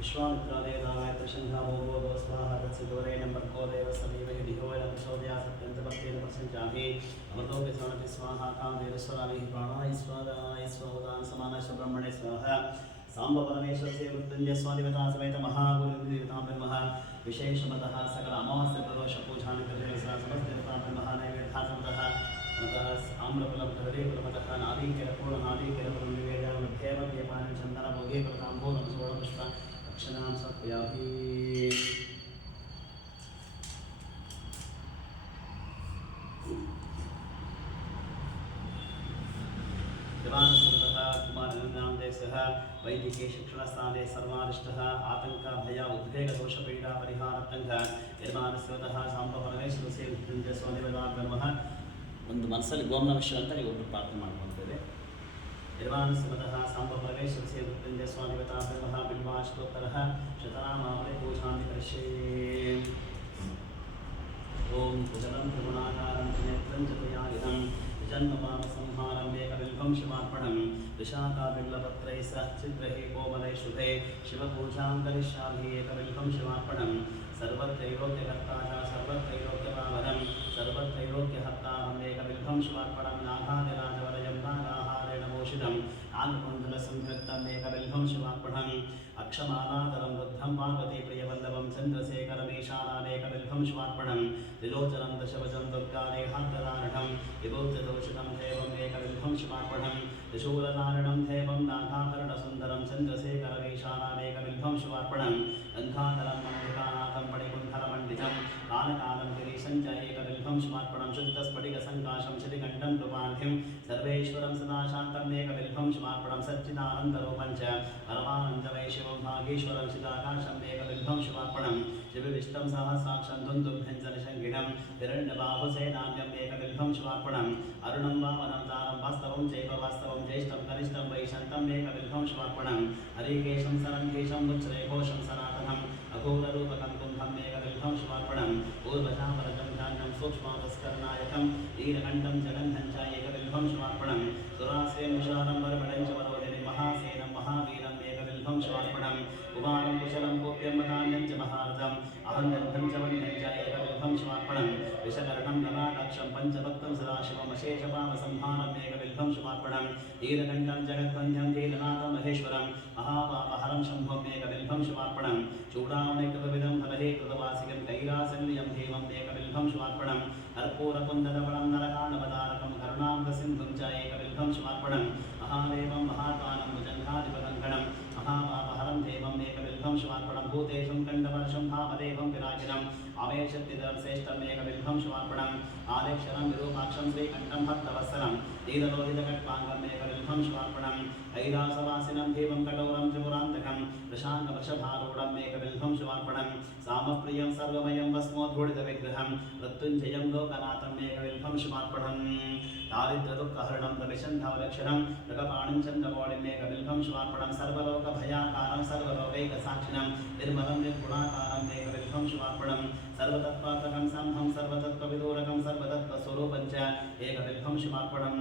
विश्वामित्रादेवताय प्रशंसाभोगो स्वाहा तत्सदोरे नंबर को देव समीव दिहोयं सौद्या सत्यंतपत्तेन प्रसंजामि अमृतोपि स्वर्णति स्वाहा कामदेवस्वरामि प्राणाय स्वादाय स्वोदान समानाय ब्रह्मणे स्वाहा सांब परमेश्वर से मृत्युंजय स्वादिवता समेत महागुरुदेवतां ब्रह्मः विशेषमतः सकल अमावास्या प्रदोष पूजां कृते समस्त देवतां ब्रह्मः नैवेद्यार्थतः आम्रफलं तदेवतः नारीकेलपूर्णनारीकेलपूर्णं निवेदनं लभ्येवद्यपानं चन्दनभोगे प्रताम्बूलं सुवर्णपुष्प अक्षणां समर्पयामि। कुमारनाम देशः वैदिके शिक्षणस्थाने सर्वारिष्टः आतंक भय उद्वेग दोष पीडा परिहारार्थंग निर्माणस्वतः सांब परमेश्वर से मृत्युंजय स्वादिवता ब्रह्मः ಒಂದು ಮನಸ್ಸಲ್ಲಿ ಓಂ ನಮಃ ಶಿವಾಯ ಅಂತ ನೀವು ಪ್ರಾರ್ಥನೆ ಮಾಡ್ಕೊಳ್ತೇವೆ. ನಿರ್ವಾಣಸ್ವತಃ ಸಾಂಬ ಪರಮೇಶ್ವರ ಸೇ ಮೃತ್ಯುಂಜಯ ಸ್ವಾದಿವತಾ ಬ್ರಹ್ಮಃ ಬಿಲ್ವಾಷ್ಟೋತ್ತರಃ ಶತನಾಮಾವಳಿ ಪೂಜಾಮಿ ಕರಿಷ್ಯೇ. ಓಂ ಕುಜಲಂ ತ್ರಿಗುಣಾಕಾರಂ ತ್ರಿನೇತ್ರಂ ಚತುರ್ಯಾಯುಧಂ जन्मपाप संहारं एकबिल्बं शिवार्पणं विशाखाबिल्लपत्रैः सह चित्रैः कोमलैः शुभे शिवपूजां करिष्यामि एकबिल्बं शिवार्पणं सर्वत्रैलोक्यकर्ता च सर्वत्रैलोक्यपावनं सर्वत्रैलोक्यहर्तारम् एकबिल्बं शिवार्पणं नागादिराजवलयं नागाहारेण भूषितं आङ्कुण्डलसंयुक्तम् एकबिल्बं शिवार्पणं अक्षमालाधरं बुद्धं पार्वतीप्रियवल्लभं चन्द्रशेखरमीशानानेकबिल्बं शिवार्पणं त्रिलोचनं दशवजं दुर्गादेहान्तदारणं विभूतिदोषितं देवम् एकबिल्बं शिवार्पणं त्रिशूलधारणं देवं नागाभरणसुन्दरं चन्द्रशेखरमीशानानेकबिल्बं शिवार्पणं गङ्गाधरं मल्लिकानाथं मणिकुण्डलमण्डितं कालकालं गिरीशं च एकबिल्बं शिवार्पणं शुद्धस्फटिकसङ्काशं श्रीकण्ठं कृपाढ्यं सर्वेश्वरं सदा शान्तम् एकबिल्बं शिवार्पणं सच्चिदानन्दरूपं च परमानन्दमय शिवं भागेश्वरं चिदाकाशम् एकबिल्बं शिवार्पणं शिवविष्टं सहस्राक्षं दुन्दुभ्यञ्जनशङ्गिणं हिरण्यबाहुसेनान्यम् एकबिल्बं शिवार्पणं अरुणं वामनं तारं वास्तवं चैव वास्तवं ज्येष्ठं कनिष्ठं वैशन्तं एकबिल्बं शिवार्पणं हरिकेशं सरङ्केशं मुच्चरेघोषं सनातनम् अघोररूपकं कुम्भम् एकबिल्बं शिवार्पणं पूर्वजापरजं धान्यं सूक्ष्मतस्करनायकं नीलकण्ठं जगन्धं च एकबिल्बं शिवार्पणं सुरासेन विशालं वरवणं च वरोधिनि महासेनं महावीरम् एकबिल्बं शिवार्पणं कुमारं कुशलं कोप्यं मतान्यं च महारथम् अहं गन्धं च वह्निं च एकबिल्बं शिवार्पणं विषकर्णं ललाटाक्षं पञ्चभक्तं सदाशिवम् अशेषपापसंहारम् एकबिल्बं शिवार्पणं नीलकण्ठं जगद्वन्द्यं नीलनाथं महेश्वरं महापापहरं शम्भुम् एकबिल्बं शिवार्पणं चूडामणिकृतविदं फलहे कृतवासिकं कैलासनिलयं देवम् एकबिल्बं शिवार्पणं कर्पूरकुन्दलवनं नरकाणवतारकं करुणामृतसिन्धुं च एकबिल्बं शिवार्पणं महादेवं महात्मानं भुजङ्गाधिपकङ्कणं महापापहरं देवम् एकबिल्बं शिवार्पणं भूतेषु कण्डवर्षं भामदेवं विराजितम् अमेशक्तिधरं श्रेष्ठम् एकबिल्बं शिवार्पणम् आलेक्षरं विरूपाक्षं श्रीकण्ठं भक्तवत्सलं नीललोहितकट्वाङ्गम् एकबिल्बं शिवार्पणं कैलासवासिनं देवं कठोरं त्रिपुरान्तकं वृषाङ्गवृषभारूढम् एकबिल्बं शिवार्पणं सामप्रियं सर्वमयं भस्मोद्धूलितविग्रहं मृत्युञ्जयं लोकनाथम् एकबिल्बं शिवार्पणं दारिद्र्यदुःखहरणं प्रविशन्धवलक्षणं मृगपाणिं चन्द्रमौळिम् एकबिल्बं शिवार्पणं सर्वलोकभयाकारं सर्वलोकैकसाक्षिणं निर्मलं निर्गुणाकारम् एकबिल्बं शिवार्पणं सर्वतत्त्वात्मकं सम्भं सर्वतत्त्वविदूरकं सर्वतत्त्वस्वरूपं च एकबिल्बं शिवार्पणं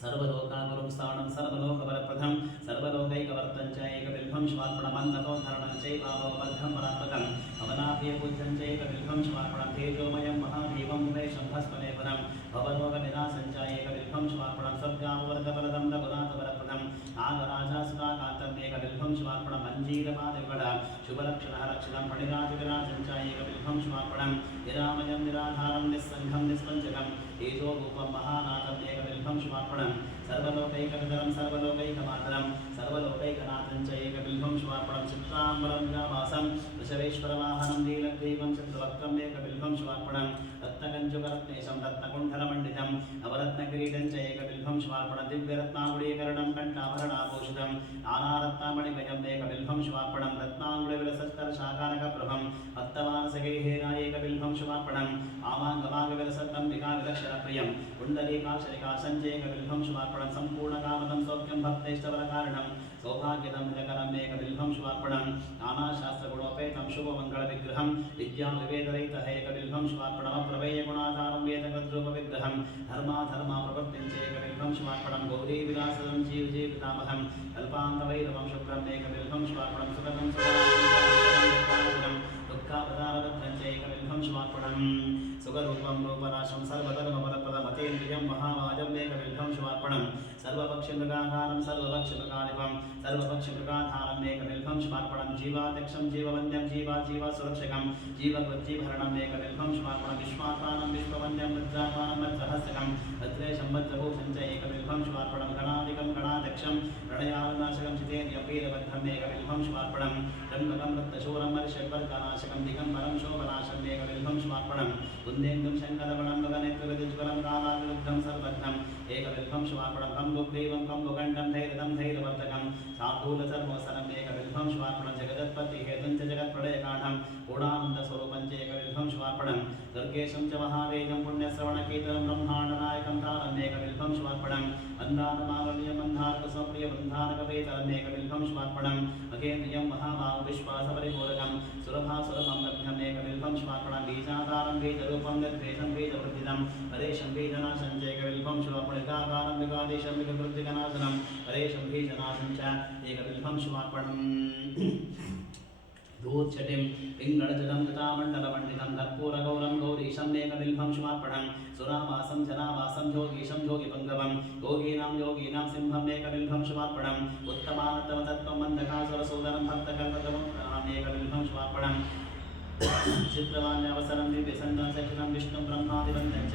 सर्वलोकागुरुं स्थानं सर्वलोकवरप्रथं सर्वलोकैकवर्तं च एकबिल्बं शिवार्पणमन्नतोद्धरणं चैवावबद्धं परात्मकम् अवनाभ्यपूज्यं च एकबिल्बं शिवार्पणं तेजोमयं महादेवं विवेशं भस्मलेपनं भवरोगनिरासं च एकबिल्बं शिवार्पणं स्वर्गावर्गवरदं रघुनाथवरप्रथं नागराजासुताकान्तम् एकबिल्बं शिवार्पणं मञ्जीरपादिवड शुभलक्षणः रक्षणं फणिराजविराजं च एकबिल्बं शिवार्पणं निरामयं निराधारं निस्सङ्गं निस्पञ्चकं तेजोरूपं महानाथम् एकबिल्बं शिवार्पणं सर्वलोकैकविदरं सर्वलोकैकमातरं सर्वलोकैकनाथं च एकबिल्बं शिवार्पणं चित्राम्बरं विराभासं वृषभेश्वरवाहनं नीलग्रीवं चन्द्रवक्त्रम् एकबिल्बं शिवार्पणं रत्नकञ्जुकरत्नेशं रत्नकुण्डलमण्डितं नवरत्नकिरीटं च एकबिल्बं शिवार्पणं दिव्यरत्नावळीकरणं कण्ठाभरणाभूषितं नानारत्नामणिमयम् एकबिल्बं शिवार्पणं रत्नाङ्गुलिविलसत्करशाकानकप्रभं भक्तमानसगैहेन एकबिल्बं शिवार्पणं आमाङ्गमाङ्गविलसत्तं विकारिलक्षणप्रियं कुण्डलीकाशरिकाशं च एकबिल्बं शिवार्पणं सम्पूर्णकामदं सौख्यं भक्तैष्टवरकारणं सौभाग्यदं हितकरम् एकबिल्बं शिवार्पणं नानाशास्त्रगुणोपेतं शुभमङ्गलविग्रहं विद्याविवेकरहितः एकबिल्बं शिवार्पणम् अप्रमेयगुणाधारं वेदकृद्रूपविग्रहं धर्माधर्मा प्रवृत्तिं च एकबिल्बं शिवार्पणं गौरीविलासं जीवजीवितामहं कल्पान्तवैरवं शुभ्रं एकबिल्वं स्वार्पणं सुगतं सुगतं दुःखावतारदत्तं च एकबिल्वं स्वार्पणं सुखरूपं रूपराशं सर्वधर्मपरप्रदमतेन्द्रियं महावाजं एकबिल्वं स्वार्पणं सर्वपक्षमृगाधारं सर्वपक्षमृगाधिपं सर्वपक्षमृगाधारम् एकबिल्वं स्वार्पणं जीवाध्यक्षं जीववन्द्यं जीवाजीवसुरक्षकं जीवकृज्जीभरणम् एकबिल्वं स्वार्पणं विश्वात्मानं विश्ववन्द्यं वज्रात्मानं वज्रहस्तकं वज्रेशं वज्रभूषं च एकबिल्वं स्वार्पणं गणाधिकं गणाध्यक्षं प्रणयावनाशकं जितेन्द्रियं वीरभद्रम् एकबिल्वं स्वार्पणं त्र्यम्बकं रक्तशूरं वर्षपर्कानाशकं दिगम्बरं शोभनाशम् एकबिल्वं स्वार्पणं कुन्देन्दुं शङ्करवणं गगनेत्रुगजुज्वलं कालाविरुद्धं सर्वज्ञम् एकबिल्वं स्वार्पणं कम्बुग्रीवं कम्बुगण्डं धैर्यं धैर्यवर्धकं शार्दूलसर्वसरम् एकबिल्वं स्वार्पणं जगदत्पतिहेतुं च जगत्प्रलयकाढं पूर्णानन्दस्वरूपं च एकबिल्वं स्वार्पणं दुर्गेशं च महावेगं पुण्यश्रवणकीर्तनं ब्रह्माण्डनायकं तारम् एकबिल्वं स्वार्पणं मन्दारमावल्यं मन्दारकसौप्रियमन्दारकवेतरम् एकबिल्वं स्वार्पणं महेन्द्रियं महाभावं विश्वासपरिपूरकं सुरभासुरमं लभ्यम् एकबिल्वं स्वार्पणं बीजाधारं बीजरूपं निर्भेदं बीजवृद्धिदं परेशं बीजनाशं च एकबिल्वं स्वार्पणिकाकारं विगादेशं विगवृद्धिकनाशनं परेशं बीजनाशं च एकबिल्वं स्वार्पणं दूर्छटिं पिङ्गळजलं जटामण्डलमण्डितं कर्पूरगौरं गौरीशम् एकबिल्वं स्वार्पणं सुरावासं जनावासं योगीशं योगिपङ्गवं योगीनां योगीनां सिंहम् एकबिल्वं स्वार्पणं उत्तमानतमतत्त्वं मन्दकासुरसूदनं भक्तकल्पतमं एकबिल्वं स्वार्पणं चित्रवाण्यवसरं दिव्यसन्दासक्षितं विष्णुं ब्रह्मादिवन्द्यं च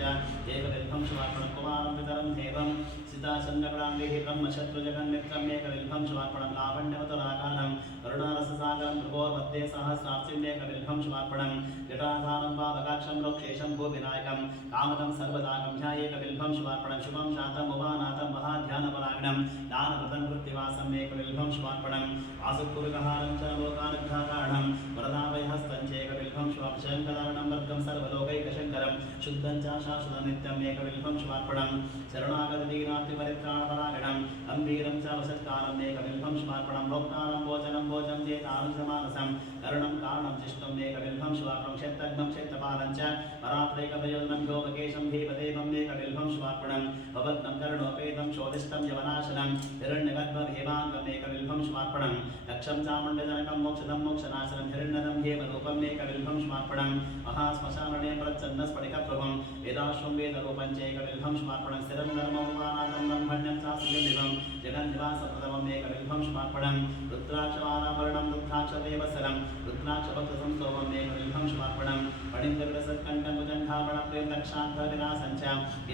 एकबिल्वं स्वार्पणं कुमारं पितरं देवं सीताचन्द्रकलाङ्गिः ब्रह्मशत्रुजगन्मित्रम् एकबिल्वं स्वार्पणं लावण्यवतराकारं करुणारससागरं भृगोर्मध्ये सहस्रार्चिम् एकबिल्वं स्वार्पणं जटाधारं पावकाक्षं रोक्षेशं भूविनायकं कामदं सर्वदाकं ध्यायेकबिल्वं स्वार्पणं शुभं शान्तम् उपानाथं महाध्यानपरायणं दानवृतं कृत्तिवासम् एकबिल्वं स्वार्पणं वासुपुरुकहारं च लोकानुग्रहकारणं वरदाभयहस्तं च एकबिल्वं शङ्करारणं वर्गं सर्वलोकैकशङ्करं शुद्धं च शाश्वतनित्यम् एकबिल्वं स्वार्पणं शरणागतदीनातिपरित्राणपरायणं गम्भीरं च वसत्कारम् एकबिल्वं स्वार्पणं भोक्तारं भोजनं भोजं चेतारं समानसं करुणं कारणं शिष्टम् एकबिल्वं स्वार्पणं क्षेत्रज्ञं क्षेत्रपालं च परात्रैकप्रयोजनं योगकेशं भीमदेवम् एकबिल्वं स्वार्पणं भवद्नं करुणोपेतं शोधिष्ठं यवनाशनं हिरण्यगर्भभेमाङ्गम् एकबिल्वं स्वार्पणं लक्षं चामुण्डजनकं मोक्षदं मोक्षनाशनं हिरण्यदं हेमरूपम् एकबिल्वं स्वार्पणं महाश्मशारणे प्रच्छन्नस्फटिकप्रभं वेदाश्वं वेदरूपं च एकबिल्वं स्वार्पणं स्थिरं धर्ममुपानादं ब्रह्मण्यं चास्यं जगन्निवासप्रथमम् एकबिल्वं स्वार्पणं रुद्राक्षवाराभरणं रुद्राक्षदेवसरं रुद्राक्षभक्तसंस्तोमम् एकबिल्वं स्वार्पणं पणिन्द्रविलसत्कण्ठं भुजङ्घावणप्रियं दक्षान्तविनाशं च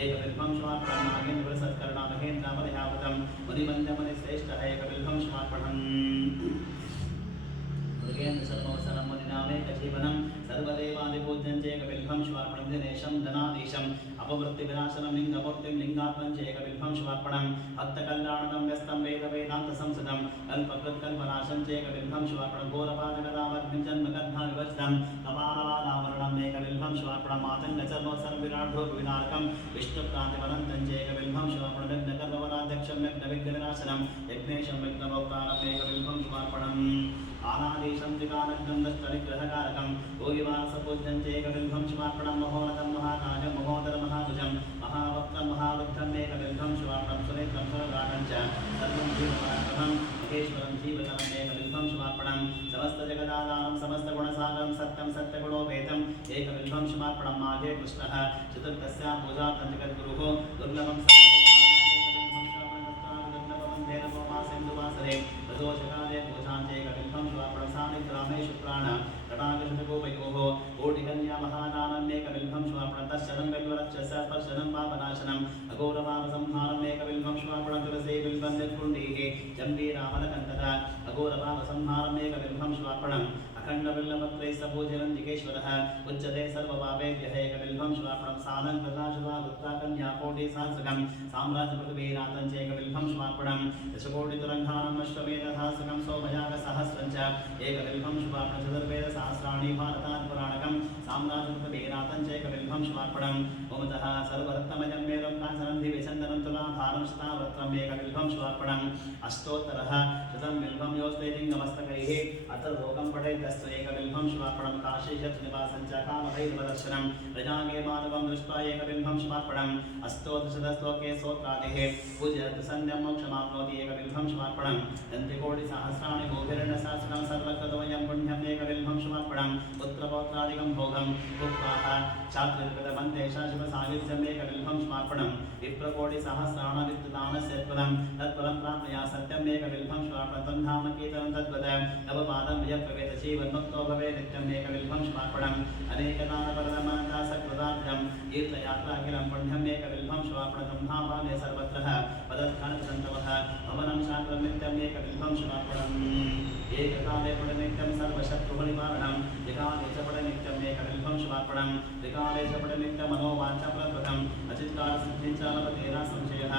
एकबिल्वं स्वार्पणं नागेन्द्रविलसत्कर्णा महेन्द्रामलयावृतं मुनिमन्यमुनिश्रेष्ठः एकबिल्वं स्वार्पणं मृगेन्द्रशर्मवसनं मुनिनामेकजीवनं सर्वदेवादिपूज्यं च एकबिल्वं स्वार्पणं दिनेशं धनाधीशम् अपवृत्तिविनाशनं लिङ्गमूर्तिं लिङ्गात्मं च एकबिल्वं स्वार्पणं भक्तकल्याणदं व्यस्तं वेदवेदान्तसंसदं कल्पकृत्कल्पनाशं च एकबिल्वं स्वार्पणं घोरपादगदावग्निं जन्मगर्भाविवर्जितं कपालवादावरणम् एकबिल्वं स्वार्पणं मातङ्गचर्मवसनं विराट्भोगविनारकं विष्णुक्रान्तिवनन्तं च एकबिल्वं स्वार्पणं यज्ञगर्भवराध्यक्षं यज्ञविघ्नविनाशनं यज्ञेशं यज्ञभोक्तारम् एकबिल्वं स्वार्पणम् आनादेशं त्रिकालग्नं दष्टनिग्रहकारकं योगिवासपूज्यं च एकबिल्वं स्वार्पणं महोनतं महाकाजं महोदरं महाभुजं महावक्त्रं महावृद्धम् एकबिल्वं स्वार्पणं सुनेत्रं सुरगाढं च सर्वं जीवपराक्रमं महेश्वरं जीवतरम् एकबिल्वं स्वार्पणं समस्तजगदाधारं समस्तगुणसागरं सत्यं सत्यगुणोपेतम् एकबिल्वं स्वार्पणं माघे कृष्णः चतुर्थस्यां पूजार्थं जगद्गुरुः दुर्लभं सेन्दुवासरे प्रदोषकाले पूजां च एकबिल्वं स्वार्पणं सानिग्रामे शुक्राण तटाकशतकोपयोः कोटिकन्या महादानम् एकबिल्वं स्वार्पणं तस्सनं बिल्वरक्षस्य स्पर्शनं पापनाशनम् अघोरपापसंहारम् एकबिल्वं स्वार्पणं तुलसी बिल्वं निर्कुण्डीः जम्बीरामलकण्टक अघोरपापसंहारम् एकबिल्वं स्वार्पणम् अखण्डबिल्वपत्रैः सपूजनं जिगेश्वरः उच्यते सर्वपापेभ्यः एकबिल्वं स्वार्पणं सालङ्कृताशुभा वृत्ताकन्याकोटिसहस्रकं साम्राज्यपृथ्वीनाथं च एकबिल्वं स्वार्पणं दशकोटितुरङ्गानं अश्वमेधसहस्रकं सोमयागसहस्रं च एकबिल्वं स्वार्पणं चतुर्वेदसहस्राणि भारतात् पुराणकं ताम्राजुक्तबीरातं चैकबिल्भं शिवार्पणम् ओमतः सर्वरत्नमयं मेरुं काञ्चनं दिव्यचन्दनं तुलाभारं शतावरत्रं एकबिल्भं शिवार्पणम् अष्टोत्तरः शतं बिल्भं योस्वेलिङ्गमस्तकैः अतर्लोकं पठेतस्तु एकबिल्भं शिवार्पणं काशीशतनिवासं च कामभैरवदर्शनं प्रजागे मानवं दृष्ट्वा एकबिल्भं शिवार्पणम् अष्टोदशतश्लोके स्तोत्रादिः पूजयत् सन्ध्यं मोक्षमाप्नोति एकबिल्भं शिवार्पणम् दन्तिकोटिसहस्राणि भूभिरण्यसहस्रं सर्वकृतमयं पुण्यम् एकबिल्भं शिवार्पणम् पुत्रपौत्रादिकं भोगं भुक्त्वाः चातुर्विधमन्तेषा शिवसायुज्यम् एकबिल्भं शिवार्पणम् विप्रकोटिसहस्राणां विद्युदानस्य फलं तत्फलं प्राप्नुया सत्यम् एकबिल्भं शिवार्पणं तं नाम कीर्तनं तद्वद नवपादं यप्रवेद जीवन्मुक्तो भवेत् नित्यम् एकबिल्भं शिवार्पणम् अनेकदानपरमदासकृताभ्यं तीर्थयात्रा अखिलं पुण्यम् एकबिल्भं शिवार्पणं तं नामाने सर्वत्र पदत्खानसन्तवः भवनं शान्तं नित्यम् एकबिल्भं शिवार्पणम् एककाले पठनित्यं सर्वशत्रुनिवारणम् एकाले च पठनित्यम् एकबिल्भं शिवार्पणम् त्रिकाले च पठनित्यमनोवाञ्छप्रदम् अचित्कारसिद्धिं च नवतेरा संशयः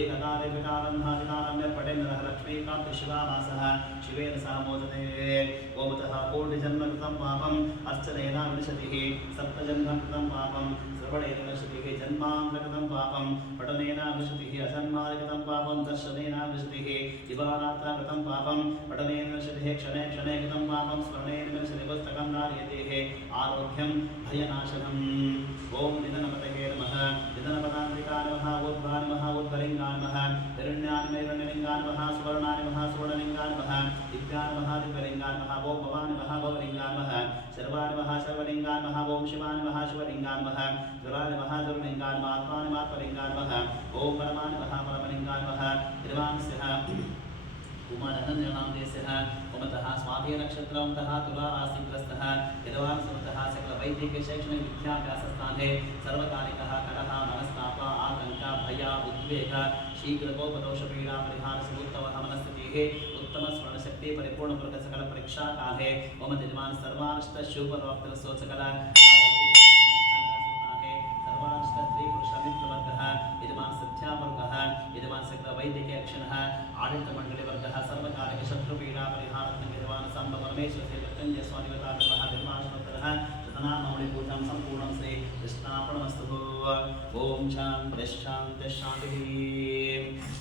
एककाले विकारं धारितारं यत्पठेन् नरः लक्ष्मीकान्त शिवावासः शिवेन सह मोदते ओमतः कोटिजन्मकृतं पापम् अर्चनेन विनशतिः सप्तजन्मकृतं पापम् श्रवणेन विनशतिः जन्मान्तकृतं पापम् पठनेन विनशतिः अजन्मादिकृतं पापं दर्शनेन विनशतिः दिवारात्राकृतं पापं पठनेन विनशतिः क्षणे क्षणे कृतं पापं श्रवणेन विनशति पुस्तकं धार्यतेः आरोग्यं भयनाशनम् ओम निधनपतये नमः निधनपदान्तिकाय नमः उद्भाय नमः उद्भलिङ्गाय नमः हिरण्याय हिरण्यलिङ्गाय नमः सुवर्णाय नमः सुवर्णलिङ्गाय नमः दिव्याय नमः दिव्यलिङ्गाय नमः ओम भवाय नमः भवलिङ्गाय नमः सर्वाय नमः सर्वलिङ्गाय नमः ओम शिवाय नमः शिवलिङ्गाय नमः ज्वराय नमः ज्वरलिङ्गाय नमः आत्माय नमः आत्मलिङ्गाय नमः ओम परमाय नमः परमलिङ्गाय नमः निर्वाणस्यः कुमारनन्दनामदेशः ओमतः स्वाति नक्षत्रमतः तुला राशिग्रस्तः यदवान् समतः सकल वैदिक शैक्षणिक विद्याभ्यासस्थाने सर्वकालिकः कलह मनस्ताप आतंक भय उद्वेग शीघ्रकोपदोष पीडा परिहार सुबुद्धवः मनस्थितिः उत्तम स्मरणशक्ति परिपूर्ण वर्ग सकल परीक्षा काले ओम यजमान सर्वानष्ट शुभप्राप्त सकल सर्वानष्ट स्त्री पुरुष मित्रवर्गः यजमान सत्यावर्गः यजमान सकल वैदिक अक्षणः आडಳಿತ मंडली वर्गः सर्वकालिक शत्रुपीडा परिहारार्थं यजमान संभ परमेश्वर मृत्युंजय स्वादिवता विवाह निर्माणोत्तरः शतनामौळि पूजां संपूर्णं श्री कृष्णार्पणमस्तु ओम शान्ति शान्ति शान्तिः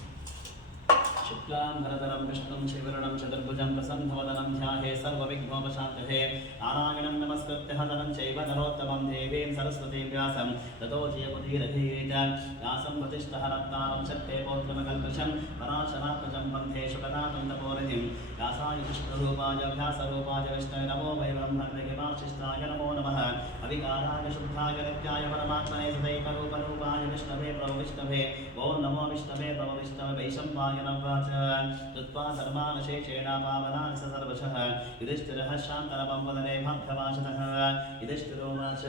शुक्लां भरधरं विष्णुं श्रीवरणं चतुर्भुजं प्रसन्नवदनं ध्याये सर्वविघ्नोपशान्तये नारायणं नमस्कृत्य हरं चैव नरोत्तमं देवीं सरस्वतीं व्यासं ततो जयमुदीरधीत व्यासं वसिष्ठः रत्नारं शक्ते पौत्रमकल्पशं पराशरात्मजं वन्दे शुकदातं तपोनिधिं व्यासाय कृष्णरूपाय व्यासरूपाय विष्णवे नमो वै ब्रह्मणे वासिष्ठाय नमो नमः अविकाराय शुद्धाय नित्याय परमात्मने सदैकरूपरूपाय विष्णवे प्रभविष्णवे ॐ नमो विष्णवे प्रभविष्णवे वैशम्पाय नमः तत्वा सर्वान् शेषेण पावनान् स सर्वशः युधिष्ठिरः शान्तरवं वदने भद्रवाचतः युधिष्ठिरोवाच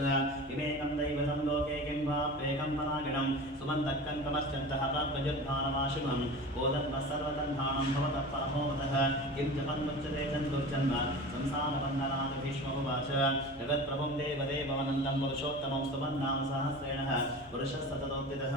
इमेकं दैवतं लोके किं वाप्येकं परागिणं सुमन्तकङ्कमश्चन्तः प्राप्तयुद्धानमाशुभं कोदत्मः सर्वतन्धानं भवतः परमोवतः किं जपन्मुच्यते चन्द्रुर्जन्म संसारबन्धनात् भीष्मोवाच जगत्प्रभुं देवदेवमनन्दं पुरुषोत्तमं स्तुवन्नाम सहस्रेण पुरुषः सततोत्थितः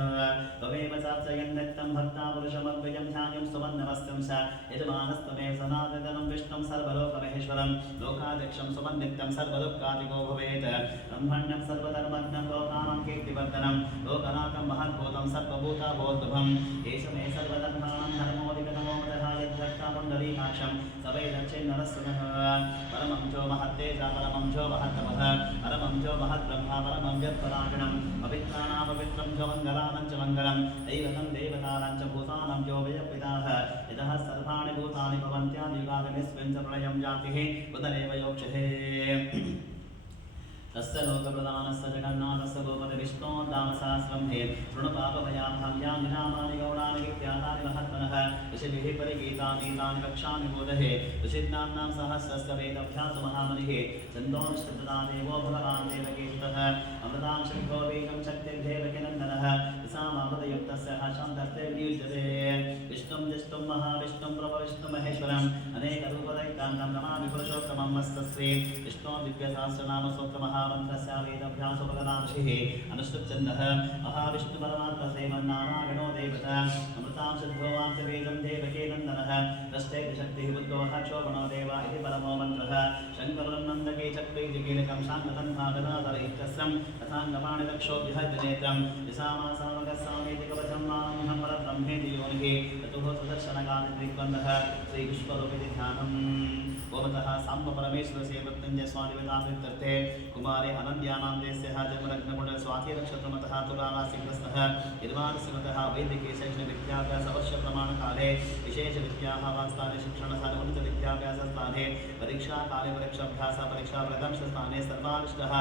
त्वमेव चार्चयन् नित्यं भक्ता पुरुषमद्वयं ध्यानं सुमन्नमस्तं स यजमानस्त्वमेव सनातनं विष्णुं सर्वलोकमहेश्वरं लोकाध्यक्षं सुमन्नित्यं सर्वदुःखादिको भवेत् ब्रह्मण्यं सर्वधर्मज्ञं लोकानां कीर्तिवर्धनं लोकनाथं महद्भूतं सर्वभूताभोद्भवम् एष मे सर्वधर्माणां धर्मोऽधिगतमोमतः यद्भक्ता पुण्डरीकाक्षं सवैरक्षेन्नरस्सुनः परमं जो महत्तेजा परमं जो महत्तमः परमं जो महद्ब्रह्मा परमं यत्परायणं पवित्राणां पवित्रं जो मङ्गलानां च मङ्गलं दैवतं देवतानां च भूतानां जो वयपिताः यतः सर्वाणि भूतानि भवन्त्यादियुगादिनिस्मिन् च प्रलयं जातिः उदरेव योक्षः तस्य लोकप्रधानस्य जगन्नाथस्य गोपति विष्णोर्नामसहस्रं हे शृणुपापभयाभाव्यानि नामानि गौणानि विख्यातानि महत्मनः ऋषिभिः परिगीतानि वक्ष्यामि बोधहे ऋषिज्ञानां सहस्रस्य वेदभ्यासमहामनिः छन्दोनिष्ठितता देवो भगवान् देवकीर्तः अमृतांशविभोवेकं शक्तिर्देवकीनन्दनः सामामृतयुक्तस्य शान्तस्ते विनियुज्यते विष्णुं जिष्णुं महाविष्णुं प्रभविष्णुमहेश्वरम् अनेकरूपदैकान्तं नमामि पुरुषोत्तमं मस्तश्री विष्णो दिव्यसहस्रनामस्तोत्रमः महामन्त्रस्य वेदभ्यासोपगतांशिः अनुष्ठुप्छन्दः महाविष्णुपरमात्मसेवन्नारायणो देवता अमृतां सिद्धोवां च वेदं देवके नन्दनः दष्टे शक्तिः बुद्धोः क्षोभणो देवा इति परमो मन्त्रः शङ्करं नन्दके चक्रीजिकीलकं शाङ्गतन्भागदाधर इत्यस्रं तथाङ्गपाणिदक्षोभ्यः जनेत्रं यसामासामकस्वामीति कवचं मानहं परब्रह्मेति योनिः ततुः सुदर्शनकादिग्बन्धः श्रीविश्वरूपिति ध्यानम् ओमतः साम्ब परमेश्वरस्य मृत्युञ्जय स्वादिवताप्रीत्यर्थे कुमारे अनन्यानान्देस्यः जन्मलग्नकुण्डल स्वातिनक्षत्रमतः तुलाराशिग्रस्तः निर्माणसिमतः वैदिके शैक्षणिकविद्याभ्यासवर्षप्रमाणकाले विशेषविद्याः वाक्स्थाने शिक्षणसानुमतिविद्याभ्यासस्थाने परीक्षाकाले परीक्षाभ्यास परीक्षाप्रदंशस्थाने सर्वारिष्टः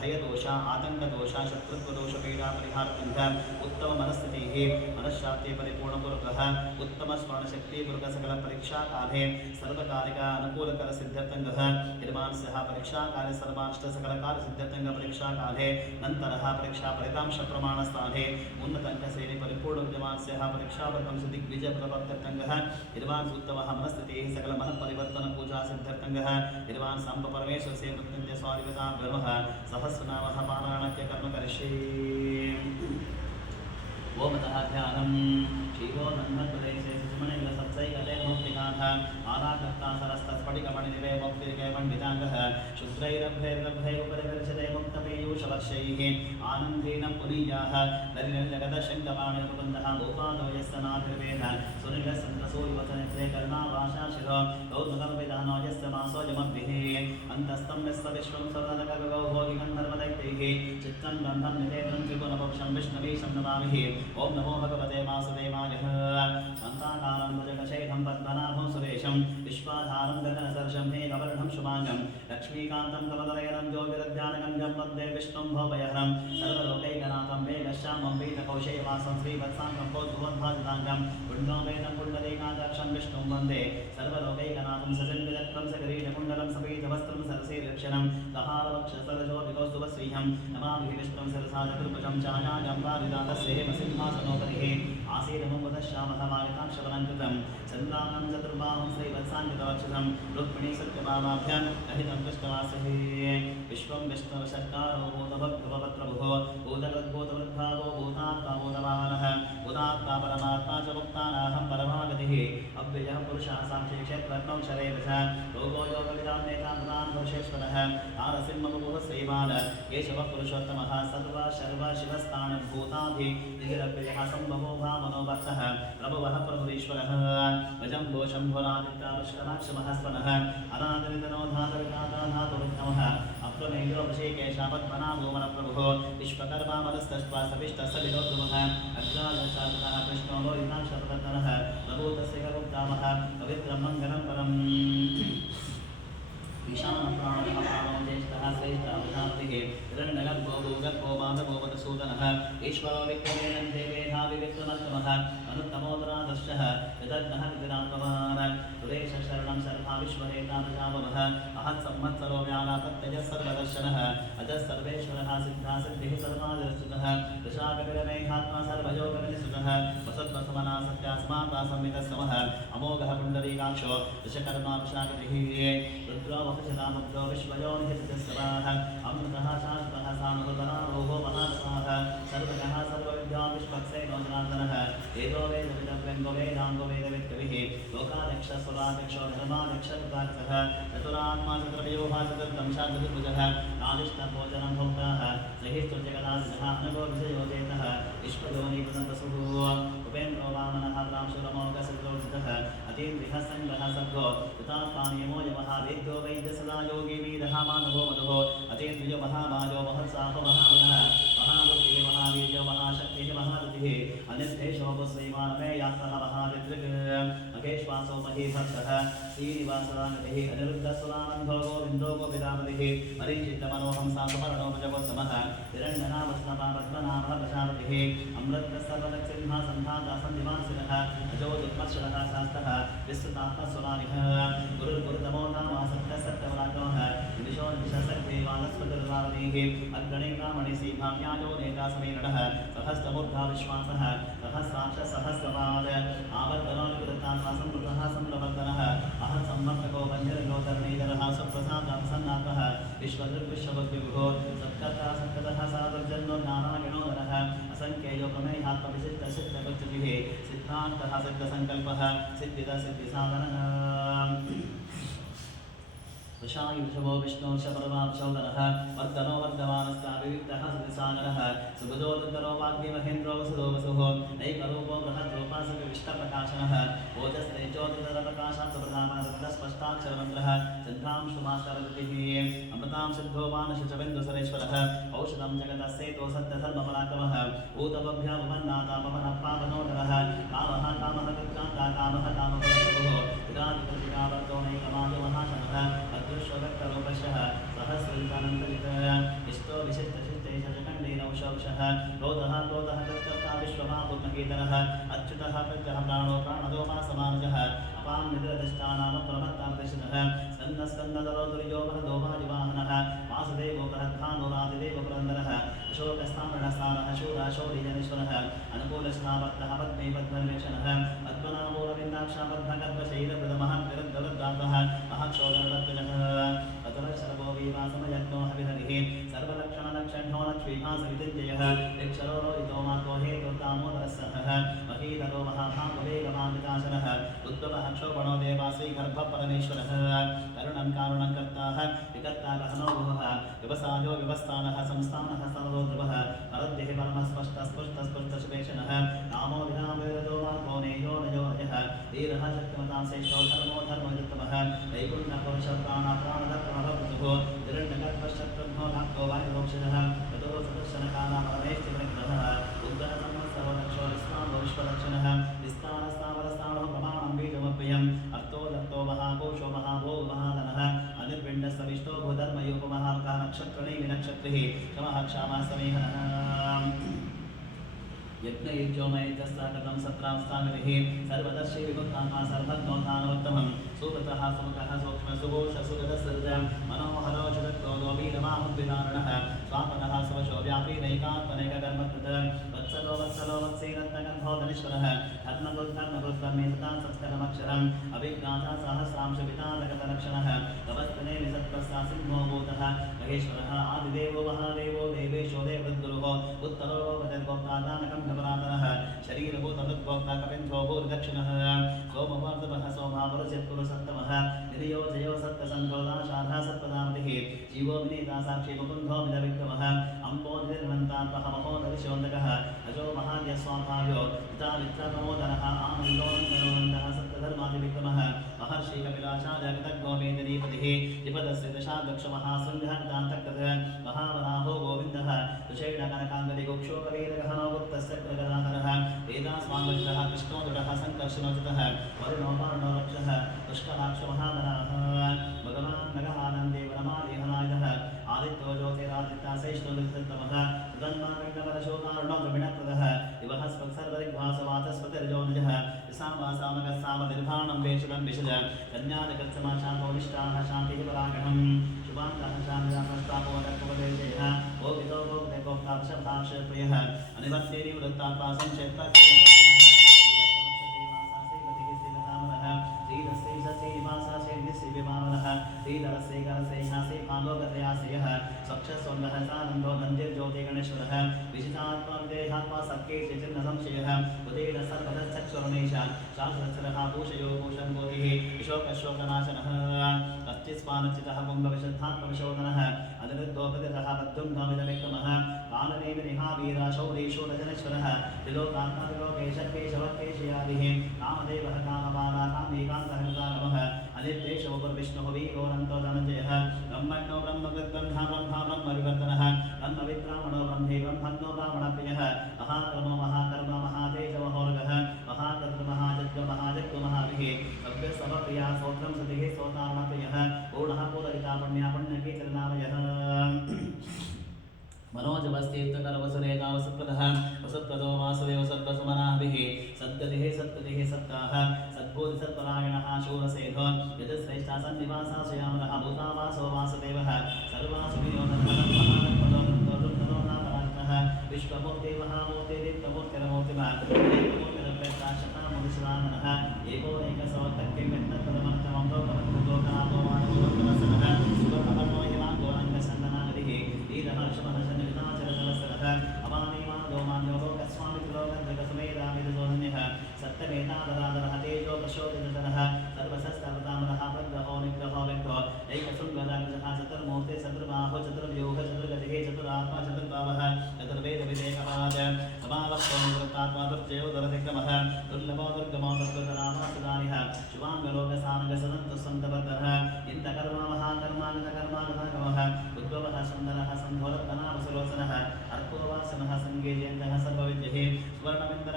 भयदोष आतङ्कदोष शत्रुत्वदोषपीडा परिहारतुङ्गः उत्तममनस्थितिः मनश्शान्तिः परिपूर्णपूर्वकः उत्तमस्मरणशक्तिपूर्वक सकलपरीक्षाकाले सर्वकालिक अनुकूलकरसिद्ध्यर्थङ्गः निर्माणस्यः परीक्षाकाले सर्वाष्टसकलकालसिद्ध्यर्थङ्ग परीक्षाकाले नन्तरः परीक्षाफलितांशप्रमाणस्थाने उन्नतङ्कश्रेणी परिपूर्णविद्यमानस्यः परीक्षावर्गं दिग्विजयप्रवर्त्यर्थङ्गः निर्माण उत्तमः मनस्थितिः सकलमनपरिवर्तनपूजासिद्ध्यर्थङ्गः निर्माण साम्ब परमेश्वरस्य मृत्युञ्जय स्वादिवतां ब्रह्मः सहस्रनामः पारायणस्य कर्म करिष्ये ओमतः ध्यानं शिवो नन्मद्वदेशे सुमनिलसत्सैकते मौक्तिकाः आराकर्ता सरस्तस्फटिकमणिनिवे मौक्तिके पण्डिताङ्गः शुद्रैरभ्यैरभ्यैरुपरिवर्षते मुक्तपीयूषवर्षैः आनन्देन पुनीयाः नलिनजगदशङ्गपाणिमुकुन्दः भूपादो यस्य नाभिर्वेद सुनिलसन्द्रसूर्यवचनित्रे कर्णावाशाशिरो गौतमकल्पिदानो यस्य मासोऽयमग्निः अन्तस्तं यस्य विश्वं सर्वनकविभो भोगिगन्धर्वदैत्यैः चित्तं गन्धं निवेदनं त्रिपुरपक्षं विष्णवीशं नमामिः ओं नमो भगवते वासुदेवाय शान्ताकारं भुजगशैलं पद्मनाभं सुरेशं विश्वाधारं गगनसर्जं मेघवर्णं शुभाङ्गं लक्ष्मीकान्तं कमलनयनं ज्योतिरध्यानगं वन्दे विष्णुं भवयहरं सर्वलोकैकनाथं मेघश्यामं पीतकौशेयवासं श्रीवत्साङ्गं कौतुभोद्भासिताङ्गं पुण्योमेनं पुण्डरीकाक्षं विष्णुं वन्दे सर्वलोकैकनाथं सजन्विचक्रं सकिरीटकुण्डलं सपीतवस्त्रं सरसीलक्षणं सहारवक्षसरजोभिकौस्तुभश्रीहं नमामि विष्णुं सरसा चतुर्भुजं चायाजं पारिजातस्य सिंहासनोपरिः आसीनमुदश्यामः मालिकाक्षवलङ्कृतं चन्द्रानं चतुर्बाहुं श्रीवत्साङ्कितवक्षसं रुक्मिणी सत्यभामाभ्यां कथितं कृष्णवासः विश्वं विष्णुवशर्कारो भूतभक्तभवत्रभुः भूतगद्भूतवृद्भावो भूतात्मा भूतवानः भूतात्मा परमात्मा च मुक्तानाहं परमागतिः अव्ययः पुरुषः साक्षी क्षेत्रज्ञौ शरेव च लोको योगविदां नेता प्रदान पुरुषेश्वरः नारसिंहबुभुः श्रीमान् केशवः पुरुषोत्तमः सर्वा शर्व शिवस्थानभूताभि निरप्ययः सम्भवो भामनोवर्तः प्रभुवः प्रभुरीश्वरः भजम्भो शम्भुरादित्याविष्कराक्षमः स्वनः अनादरितनो धातुर्गाताधातुरुत्तमः अप्रमेयो वशीकेशापद्मनाभो मनप्रभुः विश्वकर्मा मनस्तष्ट्वा सविष्टसविरोद्रुमः अग्रादशातः कृष्णो लोहिताक्षप्रतनः प्रभूतस्य गरुत्तामः पवित्रं मङ्गलं परम् ईशानप्राणः प्राणो ज्येष्ठः श्रेष्ठः प्रजापतिः हिरण्यगर्भो भूगर्भो माधवो मधुसूदनः ईश्वरो विक्रमेण देवेधा विविक्रमोत्तमः अनुत्तमोदरादर्शः यदग्नः विरात्मवान् सुरेशशरणं सर्वा विश्वरेता प्रजापवः महत्संवत्सरो व्यालापत्यजः सर्वदर्शनः अजः सर्वेश्वरः सिद्धा सिद्धिः सर्वादिरस्तुतः दशाकविरमेघात्मा सर्वयोगविनिसुतः वसद्वसमना सत्यास्माता संवितस्तमः अमोघः पुण्डरीकाक्षो दशकर्मा विशाखतिः रुद्रो वपशतामग्रो विश्वयोनिहितस्वाः अमृतः शाश्वतः सानुतरारोहो महास्वाः सर्वगः सर्वविद्या विश्वक्सेनो जनार्दनः एतो वेदविदव्यङ्गो वेदाङ्गो वेदवित्कविः लोकाध्यक्षस्वराध्यक्षो धर्माध्यक्षरुद्राक्षः चतुरात्मा चतुर्व्यूहा चतुर्दं चतुर्भुजः नादिष्टभोजनं भोक्ताः सहिष्ठुर्जगदादिनः अनगो विजयो चेतः विश्वयोनिकृतन्तसुः उपेन्द्रो वामनः प्रांशुरमोघसुरोजितः अतीन्द्रियः सङ्गः सर्गो कृतात्मानियमो यमः वेद्यो वैद्य सदा योगी वीरः मानवो मधुः अतीन्द्रियो महामायो महत्साहो महागुणः महाबुद्धिः महावीर्यो महाशक्तिः महारथिः अनिर्देशो श्रीमानमे यात्रः महाविदृक् महेश्वासो महीभक्तः श्रीनिवासरागतिः अनिरुद्धसुरानन्दो गोविन्दो गोविदापतिः मरीचित्तमनोहं सासुपर्णो भजगोत्तमः हिरण्यनाभस्नपा पद्मनाभः प्रजापतिः अमृतसर्वदक्षिण्हासन्धातासन्निवासिनः अजोजुत्मत्सरः शास्तः विस्तृतात्मस्वरानिः गुरुर्गुरुतमो नाम सत्यसत्यवराग्रमः विदिशो निदिशसक्तिवालस्पतिर्वावतीः अग्रणीकामणिसीभाम्यायो नेता समीरणः सहस्रमूर्धा विश्वासः सहस्राक्ष सहस्रपाद आवर्तनो निकृतात्मा संवृतः संप्रवर्तनः अहं संवर्तको बन्धिर्गो धरणीधरः सुप्रसादः सन्नाथः विश्वदृग्विश्वभद्विभो सत्कर्ता सत्कतः सादुर्जन्नो नानागणोदरः असङ्ख्येयो प्रमेयात्मविसिद्धसिद्धगुच्युतिः सिद्धान्तः सिद्धसङ्कल्पः सिद्धिदसिद्धिसाधनः वृषायुषभो विष्णुर्षपरमाक्षोदरः वर्धनो वर्धमानस्ताविविक्तः सतिसागरः सुभुजोदरो वाग्मिमहेन्द्रो वसुदो वसुः नैकरूपो बृहद्रूपासविष्टप्रकाशनः ओजस्त्रैचोदितरप्रकाशात्मप्रधानस्पष्टाक्षरमन्त्रः सिद्धांशुमास्तरगतिः अमृतां सिद्धो मानशचबिन्दुसरेश्वरः औषधं जगतस्येतो सत्यधर्मपराक्रमः ऊतपभ्यामन्नाथापमनपावनोदरः कामः कामः कृत्कान्ता कामः कामफलप्रभुः विराजितविरावर्तो नैकमाजमहाशनः अदृश्यव्यक्तरूपशः सहस्रयुगानन्तरितः इष्टो विशिष्टशिष्टैषजकण्डेनौषवशः क्रोधः क्रोधः तत्कर्ता विश्वमापुर्महीधरः अच्युतः प्रत्यः प्राणो प्राणदोमा समानजः अपां निद्रदिष्टानाम प्रमत्तार्दिशतः स्कन्दस्कन्दधरो दुर्यो वरदोभाजिवाहनः वासुदेवो बृहद्भानुरादिदेव पुरन्दरः अशोकस्तामरणसारः शूरः शौर्यजनेश्वरः अनुकूलस्नावर्तः पद्मे पद्मनिवेशनः पद्मनाभोरविन्दाक्षापद्मगर्भशैलवृदमः विरुद्धवृद्धातः महक्षोदरत्वजः अतुरशरभो वीवासमयज्ञो हविहरिः सर्वलक्षणलक्षण्यो लक्ष्मीभासवितिञ्जयः यक्षरो रोहितो मातो हेतुर्दामोदरस्सहः महीधरो महाभागवेगमान्विताशरः उद्भवः क्षोभणो देवाश्रीगर्भपरमेश्वरः करुणं कारुणं कर्ताः विकर्ता गहनो भुवः व्यवसायो व्यवस्थानः संस्थानः सर्वो ध्रुवः परद्भिः परमस्पष्टस्पष्टस्पष्टशुभेषणः नामो विनामविरदो मार्गो नेयो नयो नयः वीरः शक्तिमतां श्रेष्ठो धर्मो धर्मयुत्तमः वैकुण्ठपुरुषप्राणप्राणधर्मभवतुः हिरण्यगर्भशत्रुघ्नो नाक्तो वायुरोक्षजः ततो सदर्शनकाला परमेष्टिवृग्रहः उद्धः संवत्सरो दक्षो विस्तानो विश्वदक्षिणः विस्तारस्तावरस्तानो प्रमाणं बीजमप्रियम् अर्थो दत्तो महाकोशो महाभो महाधनः अनिर्विण्डस्तविष्टो भूधर्मयोपमहार्का नक्षत्रणै विनक्षत्रिः क्षमः क्षामः समेहनः यज्ञयुज्योमयजस्तागतं सत्रां स्थागतिः सर्वदर्शी विभुक्तात्मा सर्वज्ञोत्थानोत्तमं सुव्रतः सुमुखः सूक्ष्मसुघोषसुगतसृजं मनोहरो जगत्क्रोधो वीरमाहुद्विदारणः स्वापनः स्वशो व्यापी नैकात्मनैककर्मकृत वत्सलो वत्सलो वत्सेरत्नगन्धो धनीश्वरः धर्मगुद्धर्मगुद्धर्मे सतां संस्करमक्षरम् अभिज्ञाता सहस्रांशवितानगतलक्षणः तवस्तने विसत्प्रस्था सिंहो भूतः महेश्वरः आदिदेवो महादेवो देवेशो देवद्गुरुः उत्तरो वजद्गोप्तादानकं घबरातरः शरीरभूतदुद्भोक्ता कपिन्थो भूर्दक्षिणः सोमवार्धवः सोमावरुचित्पुरुषत्तमः निधियो जयो सत्तसन्धोदाशाधः सत्पदामतिः जीवो विनीता साक्षी मुकुन्धो मिदविक्रमः अम्बो निर्मन्तात्मः महोदरिशोन्दकः अजो महाद्यस्वाभाव्यो पिता मित्रप्रमोदरः आनन्दोऽनन्दः सत्यधर्मादिविक्रमः महर्षि कपिलाचार्यगतज्ञो वेदनीपतिः विपदस्य दशादक्षमहासृङ्गहन्तान्तकृतः महावराहो गोविन्दः तुषेणकनकाङ्गलिगुक्षो कवीरगहनो गुप्तस्य प्रगदाधरः वेदास्वाङ्गजः कृष्णोदुरः सङ्कर्षणोचितः वरुणोपार्णो वक्षः पुष्कराक्षमहाधराः भगवान् नगहानन्दे वनमालिहनायुधः आदित्यो ज्योतिरादित्या सैष्णोदितमः उदन्माविघ्नवरशोकारुणो द्रविणप्रदः दिवः सर्वदिग्भासवाचस्पतिर्जोनिजः सामनिर्भाणं वेषुलं विशज कन्याजगत्समाशान्तोनिष्ठाः शान्तिः परागणम् शुभान्तः शान्तिदासस्तापोदर्पवदेशयः गोपितो गोप्तैकोक्तापशब्दाक्षप्रियः अनिवर्तेनि वृत्तात्मा संक्षेत्रः श्रीधरस्यैकरस्यैहासेभानः स्वक्षस्वन्दः सानन्दो नन्दिर्ज्योति गणेश्वरः विजितात्मा विदेहात्मा सत्केचिन्नसंशयः उदेन सर्वदश्चक्षुरणेश शास्त्रः भूषयो भूषं गोधिः विशोकशोकनाशनः अस्तिस्वानचितः कुम्भविशुद्धात्मविशोधनः अनिरुद्धोपतितः बद्धुङ्गमिदविक्रमः कालनेमिनिहावीरा शौरीशूरजनेश्वरः त्रिलोकात्मविलोकेशकेशवकेशयादिः कामदेवः कामबाला कामेकान्तः अनिर्देशोपविष्णुः वीरोऽनन्तो धनञ्जयः ब्रह्मण्यो ब्रह्मकृद्ब्रह्मा ब्रह्मा ब्रह्मविवर्तनः ब्रह्मविद्रामणो ब्रह्मे ब्रह्मज्ञो ब्राह्मणप्रियः महाकर्मो महाकर्म महातेजमहोर्गः महाकर्तृमहाजग्महाजग्महाविः सभ्यसमप्रिया स्तोत्रं सतिः स्तोतारणप्रियः पूर्णः पूरहिता पुण्या पुण्यकीर्तनामयः मनोजवस्तीर्थकरवसुरेगा वसुप्रदः वसुप्रदो वासुदेव सद्वसुमनाभिः सद्गतिः सत्कृतिः सत्ताः सद्बोधिसत्परायणः शूरसेनो यजश्रेष्ठा सन्निवासा स्वयामनः भूतावासो वासुदेवः सर्वासु वियोधनः विश्वमूर्ति महामूर्ति नित्यमूर्तिरमूर्तिमान् एकमूर्तिरप्रेताशतामुदिशिवाननः एकोनैकसोत्तक्तिं यत्नत्पदमर्थमं लोकमद्भुतोकनाथो मानवोत्तमसनः सुवर्णवर्णो हिमाङ्गोरङ्ग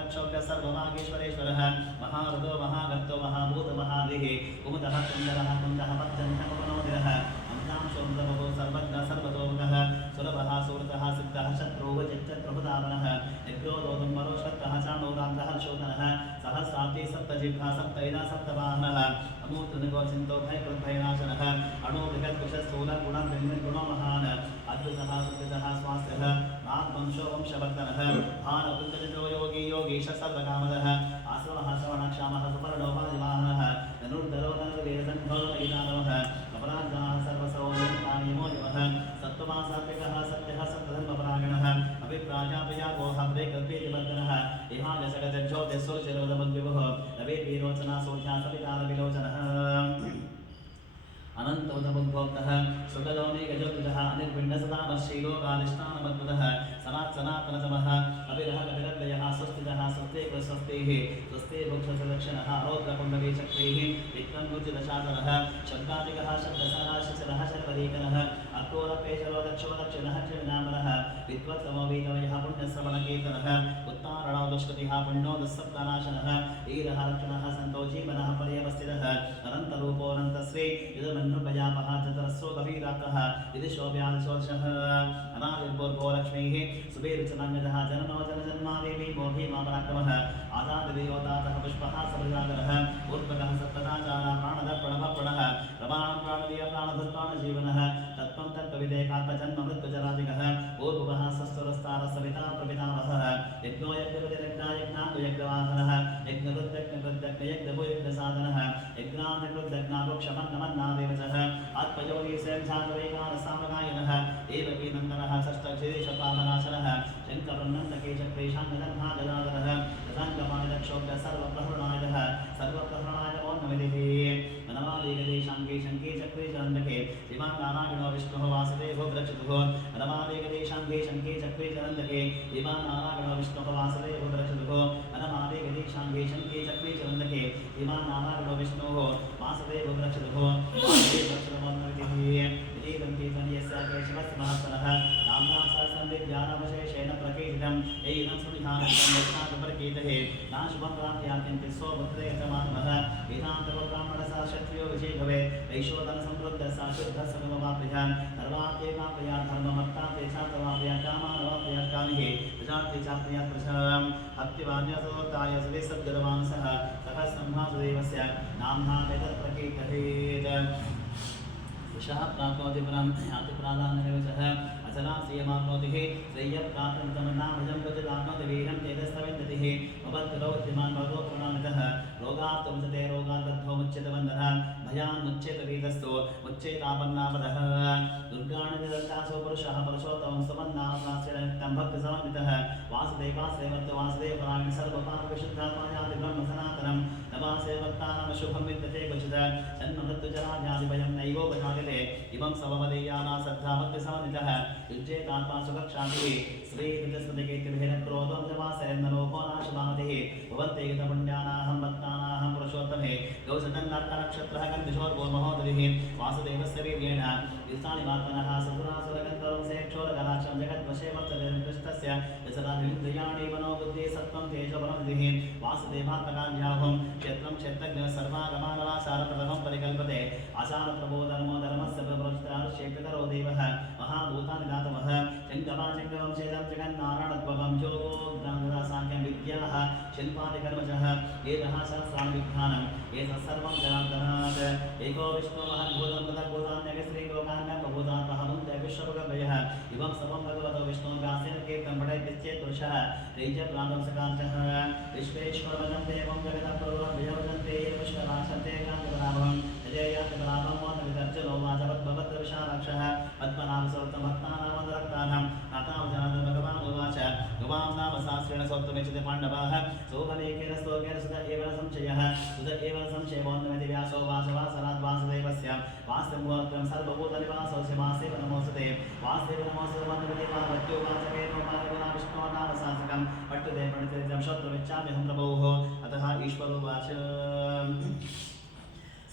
क्षोभ्य सर्वभागेश्वरेश्वरः महारथो महागर्तो महाभूत महादेः कुमुदः कुन्दरः कुन्दः पद्यन्तः पवनोदिरः अमृतांशोऽमृतमभो सर्वज्ञ सर्वतोमुखः सुलभः सुहृतः सिद्धः शत्रुः चित्तप्रभुतापनः निग्रोधोदुम्बरोश्वत्तः चाण्डोदान्तः शोधनः सहस्राब्दी सप्तजिह्वा सप्तैना सप्तवाहनः अमूर्तनिगोचिन्तो भयकृद्भयनाशनः अणोबृहत्कुशस्थूलगुणो महान् अद्भुतः सुकृतः स्वास्थ्यः नाद्वंशो वंशवर्धनः भानकुन्दजो योगी योगीश सर्वकामदः आश्रमः श्रवणक्षामः सुपर्णोपाधिवाहनः धनुर्धरो धनुर्वेदन्धो नगितानवः अपराजनः सर्वसौर्यपाणिमोदिवः सत्त्वमा सात्विकः सत्यः सत्यधर्मपरायणः अभिप्राजापया गोहव्रे कल्पेतिवर्धनः इहागशगजज्योतिस्सुरचिरोदमद्विभुः रविर्वीरोचना सोऽध्या सवितारविलोचनः अनन्तोदमुद्भोक्तः सुखदौनिकज्योतिषः अनिर्पिण्डसदामश्रीलोकाधिष्ठानमद्भुतः सनातनतमः कविरः कविरव्ययः स्वस्तितः स्वस्ते स्वस्तेः स्वस्ते भुक्षसलक्षणः रौद्रकुण्डलीचक्रैः विक्रमूर्तिदशातरः शब्दादिकः शब्दसः शिशिरः शर्वरीकरः अक्रोरपेशरो दक्षिणः क्षविनामरः विद्वत्तमो वीतवयः पुण्यश्रवणकीर्तनः उत्तारणो दुष्कृतिः पुण्यो दुःसप्तनाशनः ईरः रक्षणः सन्तोषीवनः पर्यवस्थितः अनन्तरूपोऽनन्तश्री नृपयापः चतरस्रो गभीरातः इति शोभ्यादिशोषः अनादिर्भोर्भो लक्ष्मीः सुबेरुचनाङ्गजः जननो जनजन्मादेवी भीमा पराक्रमः आदादिदेवतातः पुष्पः सप्रजागरः ऊर्ध्वगः सप्तदाचारः प्राणदः प्रणवः प्रणः प्रमाणं प्राणदीय प्राणधत्प्राणजीवनः तत्त्वं तत्त्वविदेकात्मजन्म मृत्युजरादिकः ऊर्भुवः सस्तुरस्तारः सविता प्रपितामहः यज्ञो यज्ञपतिरग्नायज्ञाङ्गयज्ञवाहनः यज्ञकृत्यज्ञकृत्यज्ञयज्ञभुयज्ञसाधनः यज्ञान्यकृत्यज्ञालोक्षमन्नमन्नादेवचः आत्मयोगीसेव्याद्वैकानसामगायनः एवकीनन्दनः षष्ठक्षिदेशपापनाशनः शङ्करन्नन्दकेशक्रेशान्नजन्मा गदाधरः दशाङ्गमानिदक्षोभ्य सर्वप्रहृणायः सर्वप्रहृणाय नमो नमः नमादेगदेशाङ्गे शङ्के चक्रे चरन्दके दिवानारायणो विष्णुः वासुदेवो व्रक्षतुः नमादेगदेशाङ्गे शङ्के चक्रे चरन्दके दिवानारायणो विष्णुः वासुदेवो व्रक्षतुः नमादेगदेशाङ्गे शङ्के चक्रे चरन्दके दिवानारायणो विष्णुः वासुदेवो व्रक्षतुः नाम्नां सहस्रं प्रकीर्तितं एनं सुनिधानप्रकीर्तये नाशुभं प्राप्यात्यन्ते स्वपुत्रे यजमानः वेदान्तब्राह्मणसा क्षत्रियो विजय भवेत् वैश्वोदन समृद्धः सा शुद्धः सकलवाप्यः सर्वाप्ते वाप्यः धर्ममत्ता तेषा तवाप्यः कामानवाप्यः कामिः प्रजाप्ते चाप्यः प्रजां भक्तिवान्यसोताय सदे सद्गतवांसः सहस्रम्भासुदेवस्य नाम्ना एतत् प्रकीर्तयेत् विषः प्राप्नोति परं याति प्राधान्यवचः अचलाश्रियमाप्नोतिः श्रेयप्राप्तमितमन्नाभजं क्वचिदाप्नोति वीरं तेजस्तविन्दतिः भवद्गतोद्यमान् भवतो प्रणमितः रोगात्तमुचते रोगादद्धो मुच्यतबन्धः भयान्मुच्येतवीतस्थो मुच्येतापन्नापदः दुर्गाणिदन्तासो पुरुषः पुरुषोत्तमं समन्नामसास्यं भक्तिसमन्वितः वासुदेवासेवर्त वासुदेवपराणि सर्वपापविशुद्धात्मायाति ब्रह्मसनातनं नमासेवक्तानामशुभं विद्यते क्वचित् जन्ममृत्युजराध्यादिभयं नैवोपजायते इमं समवदीयाना श्रद्धाभक्तिसमन्वितः युज्येतात्मा सुखक्षान्तिः श्रीकृतस्मृतिकीर्तिभिरक्रोधं जवासयन्नलोभो नाशभामतिः भवन्ते गतपुण्यानाहं भक्तानाहं पुरुषोत्तमे गौसटन्नार्कनक्षत्रः कन्दिशोर्भोर्महोदरिः वासुदेवस्य वीर्येण युष्टानिमात्मनः ससुरासुरगन्धर्वं सेक्षोरगलाक्षं जगद्वशे वर्तते कृष्णस्य यशराधिन्द्रियाणि मनोबुद्धिः सत्त्वं तेजोबलनिधिः वासुदेवात्मकान्याहुं क्षेत्रं क्षेत्रज्ञः सर्वागमानवासारप्रथमं परिकल्पते आचारप्रभो धर्मो धर्मस्य प्रभुश्चेपितरो देवः महाभूतानि दातवः शङ्कमाशङ्कवं चेदं जगन्नारायणत्वं योगो ज्ञानदासाख्यं विद्याः शिल्पादिकर्मजः एतः सहस्राणि विज्ञानम् एतत् सर्वं जनार्दनात् एको विष्णुमहद्भूतं तदभूतान्यगस्त्रीलोकान्यपभूतात्महमुन्त्य विश्वभगवयः इवं सर्वं भगवतो विष्णुव्यासेन कीर्तं पठेद्यश्चेत् पुरुषः तेजप्रान्तं सकांशः विश्वेश्वरवदं देवं जगदप्रभुरभ्यवदन्ते पुष्कराक्षन्ते कान्तिपराभवम् जययातिपराभं मोदविदर्जलो वाचवद्भवद्विशालाक्षः पद्मनाभसोत्तमभक्तानामदरक्तानां नातावजनाथ भगवान् उवाच गवां नाम सहस्रेण सोत्तमेचते पाण्डवाः सोमलेखेन स्तोकेन सुत एव न संशयः सुत एव न संशयमोन्नमिति व्यासो वासवासरात् वासुदेवस्य वासमुहूर्तं सर्वभूतनिवासोऽस्य वासेव नमोऽस्तुते वासुदेव नमोऽस्तुते पार्वत्यो वाचकेनोपादिगुणा विष्णो नाम सहस्रकं पठ्यते प्रणितं श्रोतुमिच्छाम्यहं प्रभोः अतः ईश्वरोवाच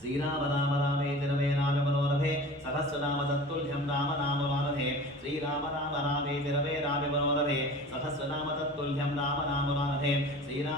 श्रीराम राम रामेति रमे राममनोरमे सहस्रनाम तत्तुल्यं राम नाम वानरे श्रीराम राम रामेति रमे राममनोरमे सहस्रनाम तत्तुल्यं राम नाम वानरे श्रीराम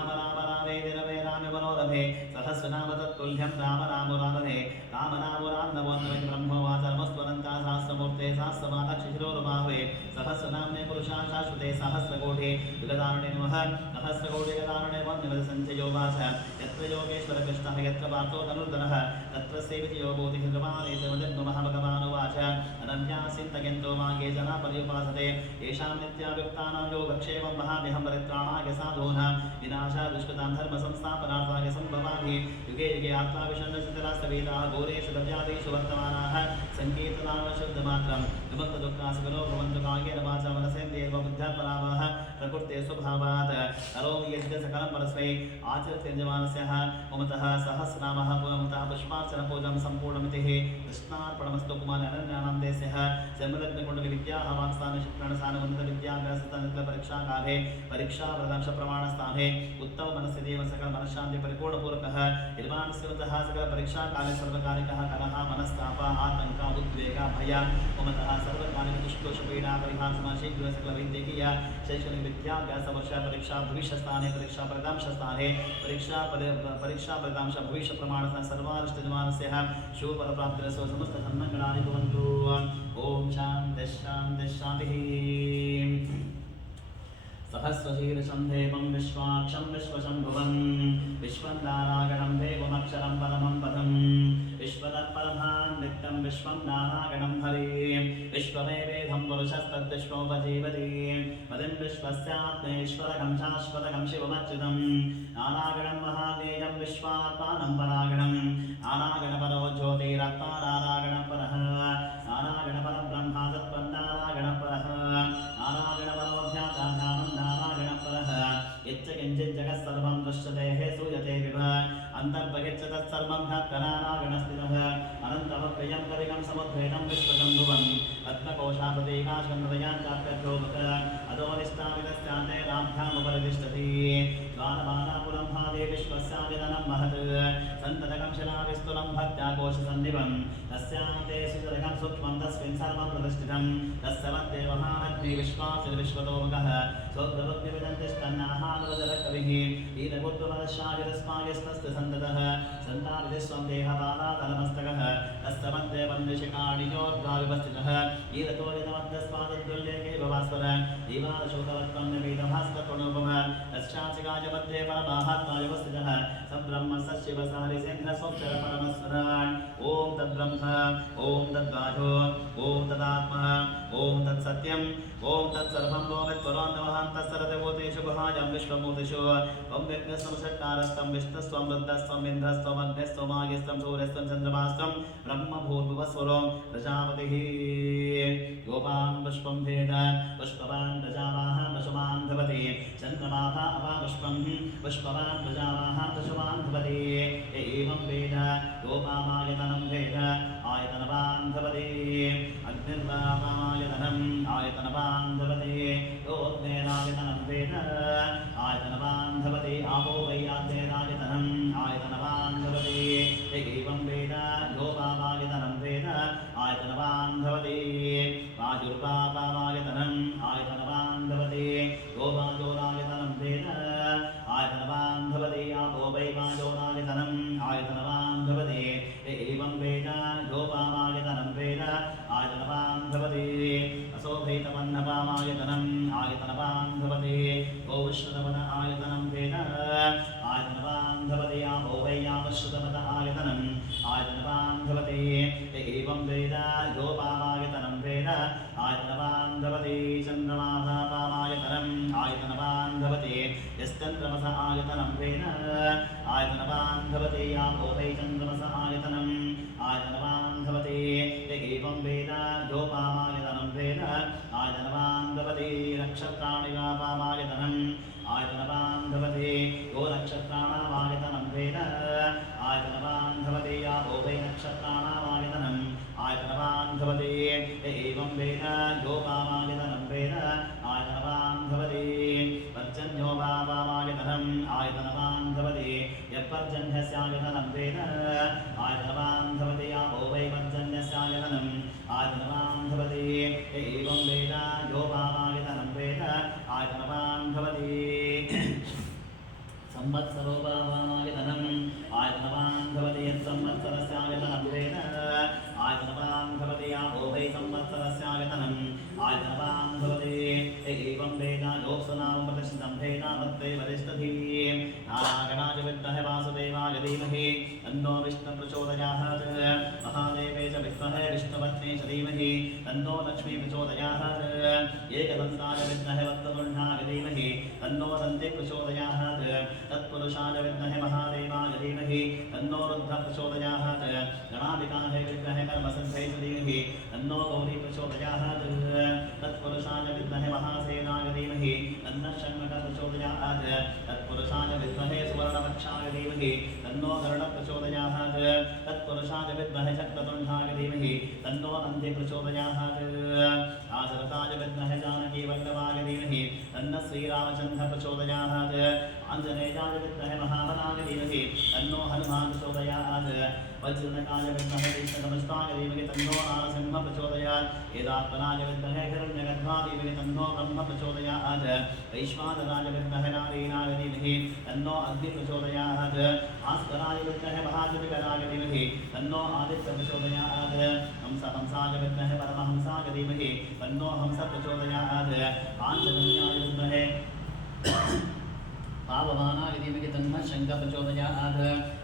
वन्दवेति ब्रह्मवाचर्मस्वरन्ता सहस्रमूर्ते सहस्रमातक्षिशिरोरुबाहवे सहस्रनाम्ने पुरुषा शाश्वते सहस्रकोटे युगदारुणे नमः सहस्रकोटिगदारुणे वन्दनिमदसञ्चयोवाच यत्र योगेश्वर कृष्णः यत्र पार्थो धनुर्धरः तत्र सेविति यो बोधिः कृपानेतमजन्मः भगवानुवाच अनन्यासिन्तयन्तो मागे जना पर्युपासते येषां नित्यायुक्तानां योगक्षेमं वहाम्यहं परित्राणाय साधूनां विनाशाय दुष्कृतां धर्मसंस्थापनार्थाय सम्भवामि युगे युगे आत्मा विषण्णचितरास्तवेदाः घोरेषु द्रव्यादिषु वर्तमानाः सङ्कीर्तनाः शब्दमात्रं विमुक्तदुःखासुखिनो भवन्तु कायेन वाचा मनसेन्द्रियैर्वा बुद्ध्यात्मनाः प्रकृते स्वभावात् करोमि यद्यत् सकलं परस्मै आचरत्यञ्जमानस्यः ममतः सहस्रनामः पुनमतः पुष्पार्चनपूजं सम्पूर्णमितिः कृष्णार्पणमस्तु कुमारनन्यानां देशः जन्मलग्नकुण्डलिविद्याः वाक्स्थानशिक्षणसानवन्दितविद्याभ्यासपरीक्षाकाले परीक्षाफलांशप्रमाणस्थाने उत्तममनस्थितिः सकलमनश्शान्तिपरिपूर्णपूर्वकः निर्माणस्यवतः सकलपरीक्षाकाले सर्वकालिकः कलहः मनस्तापः आतङ्कः उद्वेगः भयः ममतः सर्वकालिकदुष्टोषपीडापरिहासः शीघ्रसकलवैद्यकीय शैक्षणिकविद्याभ्यासवर्ष परीक्षा भविष्यस्थाने परीक्षा फलितांशस्थाने परीक्षा फलितांश भविष्यप्रमाणः सर्वारिष्टजमानस्य शुभफलप्राप्तिरस्तु समस्तधर्मगणानि भवन्तु ओम शान्तिः शान्तिः शान्तिः सहस्रशीर्षं देवं विश्वाक्षं विश्वशम्भुवं विश्वनारायणं देवमक्षरं परमं पदं विश्वतत्परमान् नित्यं विश्वं नारायणं हरे विश्वमेवेदं पुरुषस्तद्विश्वोपजीवति पदिं विश्वस्यात्मेश्वरकं शाश्वतकं शिवमच्युतं नारायणं महादेयं विश्वात्मानं परागणं नारायणपरो ज्योतिरात्मा नारायणपरः नारायणपरब्रह्मा तत्त्वन्नारायणपरः नारायणपरोऽध्यात्मानं नारायणपरः यच्च किञ्चित् जगत्सर्वं दृश्यते हे सूयते विभ अन्तर्बहिश्च तत्सर्वं ह्यत्कनारायणस्थितः अनन्तमप्रियं कलिकं समुद्भेदं विश्वशम्भुवं पद्मकोशाप्रतीकाशं हृदयाञ्चाप्यभ्योमुख अधोनिष्ठाविदस्यान्ते राभ्यामुपरितिष्ठति गानमानापुरं भादे विश्वस्याविदनं महत् सन्ततकं शिलाविस्तुलं भक्त्याकोशसन्निभं तस्यान्ते सुचरकं सूक्ष्मं तस्मिन् सर्वं प्रतिष्ठितं तस्य मध्ये महानग्नि विश्वासिर्विश्वतोमुखः स्वद्रवद्विविदन्तिष्ठन्नाहारवजलकविः ईदकुर्तुमदशाविदस्मायस्तस्य सन्ततः सन्ताविदिस्वं देहपादातलमस्तकः तस्य मध्ये वन्दिशिखाणियोर्ध्वाविवस्थितः ईदतोलितमध्यस्मादुल्लेखे भवास्वर ईवादशोकवत्वं निवेदभास्कर्पणोपम तस्याचिकाय मध्ये परमाहात्माविवस्थितः सब्रह्म सशिवसारिसेन्द्रस्वक्षरपरमस्वरान् ॐ तद्ब्रह्म ॐ तद्वाजो ॐ तदात्मा ॐ तत्सत्यम् ॐ तत्सर्वं लोकत्वरोन्नमः तत्सर्वदेवतेषु गुहायां विश्वमूर्तिषु त्वं यज्ञस्त्वं विष्णुस्त्वं रुद्रस्त्वम् इन्द्रस्त्वम् अग्निस्त्वम् आगिस्त्वं सूर्यस्त्वं चन्द्रमास्त्वं ब्रह्मभूर्भुवस्वरो प्रजापतिः गोपान् पुष्पं भेद पुष्पवान् प्रजावाः पशुमान् धवति चन्द्रमाः अपापुष्पं पुष्पवान् प्रजावाः पशुमान् धवति एवं वेद गोपामायतनं भेद आयतनवान् धवति अग्निर्वापामायतनम् आयतनवान् धवति योऽग्नेरायतनं भेद आयतनवान् धवति आपो वै आद्येरायतनम् आयतनवान् धवति एवं वेद गोपामायतनं भेद आयतनवान् भवति वायुर्वापामायतनम् आयतनवान् भवति गोवायोरायतनं भेद आयतनवान् भवति आपो वै वायोरायतनम् आयतनवान् भवति एवं वेद गोपामायतनं भेद आयतनवान् भवति असोभैतवन्नपामायतनम् आयतनवान् भवति गोविश्रुतवद आयतनं भेद आयतनवान् भवति आपो वै आपश्रुतवद आयतनम् आयतनवान् भवति एवं वेद गोपामायतनं भेद आयतनवान् भवति चन्द्रमाभापामायतनम् आयतनवान् भवति यश्चन्द्रमस आयतनं भेद आयतनवान् भवति आपो वै चन्द्रमस आयतनम् आयतनवान् भवति एवं वेद गोपामायतनं भेद आयतनवान् भवति नक्षत्राणि वापामायतनम् आयतनवान् भवति गोनक्षत्राणामायतनं भेद आयतनवान् भवति आपो वै नक्षत्राणामायतनम् आयतनवान् भवति एवं वेद गोपामायतनं भेद आयतनवान् भवति पर्जन्यो वापामायतनम् आयतनवान् भवति यत्पर्जन्यस्यायतनं भेद आयतनवान् भवति आपो वै पर्जन्यस्यायतनम् आयतनवान् भवति एवं वेद गोपामायतनं भेद आयतनवान् भवति संवत्सरो वापामायतनम् आयतनवान् भवति यत्संवत्सरस्यायतनं भेद सम्भेनामत्ते वरिष्ठधीः नारायणाय विद्महे वासुदेवाय धीमहि तन्नो विष्णुः प्रचोदयात् महादेवे च विद्महे विष्णुपत्नी च धीमहि तन्नो लक्ष्मी प्रचोदयात् एकदन्ताय विद्महे वक्रतुण्डाय धीमहि तन्नो दन्ती प्रचोदयात् तत्पुरुषाय विद्महे महादेवाय धीमहि तन्नो रुद्रः प्रचोदयात् गणाधिकाय विद्महे कर्मसिद्धये च धीमहि तन्नो गौरी प्रचोदयात् तत्पुरुषाय विद्महे महासेनाय धीमहि तन्नः षण्मुखः प्रचोदयात् तत्पुरुषाय विद्महे सुवर्णवक्षाय धीमहि तन्नो गरुडः प्रचोदयात् तत्पुरुषाय विद्महे चक्रतुण्डाय धीमहि तन्नो नन्दी प्रचोदयात् आचरताय विद्महे जानकीवल्लभाय धीमहि तन्नः श्रीरामचन्द्रः प्रचोदयात् आञ्जनेयाय विद्महे महाबलाय धीमहि तन्नो हनुमान् प्रचोदयात् वज्रनकाय विद्महे कृष्णतमस्ताय धीमहि तन्नो नारसिंहः प्रचोदयात् वेदात्मनाय विद्महे हिरण्यगर्भाय धीमहि तन्नो ब्रह्म प्रचोदयात् वैश्वानराय विद्महे नारायणाय धीमहि तन्नो अग्नि प्रचोदयात् भास्कराय विद्महे महाज्योतिकराय धीमहि तन्नो आदित्य प्रचोदयात् हंसाय विद्महे परमहंसाय धीमहि तन्नो हंस प्रचोदयात् आञ्जनेयाय विद्महे पावमानाय धीमहि तन्नः शङ्खः प्रचोदयात्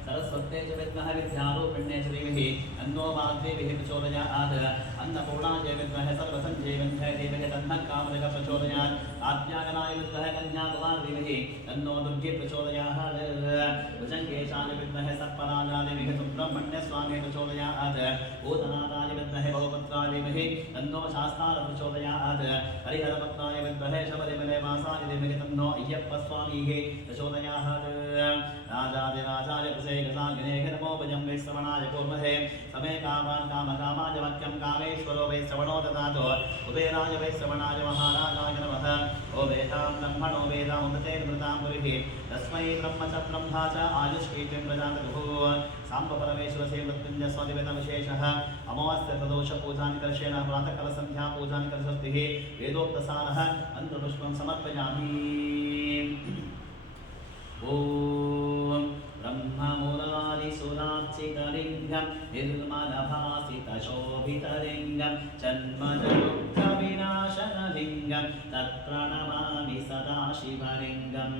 सरस्वत्यै च विद्महे विद्यारूपिण्यै च धीमहि तन्नो वाग्देवीः प्रचोदयात् अन्नपूर्णायै विद्महे सर्वसञ्जीवन्यै धीमहि तन्नः कामदगः प्रचोदयात् आज्ञाकराय विद्महे कन्याकुमारी धीमहि तन्नो दुर्गे प्रचोदयात् भुजङ्गेशाय विद्महे सर्पराजाय धीमहि सुब्रह्मण्यस्वामी प्रचोदयात् भूतनाथाय विद्महे बहुपुत्राय धीमहि तन्नो शास्तार प्रचोदयात् हरिहरपुत्राय विद्महे शबरिमले वासाय धीमहि तन्नो अय्यप्पस्वामीः प्रचोदयात् राजाधिराजाय प्रसेकसाग्नेः नमो भजं वैश्रवणाय कुर्महे समे कामान् कामकामाय वाक्यं कामेश्वरो वैश्रवणो ददातु कुबेराय वैश्रवणाय महाराजाय नमः ओ वेदां ब्रह्मणो वेदामृतेन मृतां पुरिः तस्मै ब्रह्म च ब्रह्मा च आयुष्कीर्तिं प्रजातुः साम्ब परमेश्वरस्य मृत्युञ्जयस्वादिवेदविशेषः अमावास्या प्रदोषपूजानि कर्षेण प्रातःकालसन्ध्यापूजानि कर्षस्तिः वेदोक्तसारः अन्त्रपुष्पं समर्पयामि ॐ ब्रह्ममुरारिसुरार्चितलिङ्गं निर्मलभासितशोभितलिङ्गं जन्मजदुःखविनाशनलिङ्गं तत्प्रणमामि सदा शिवलिङ्गम्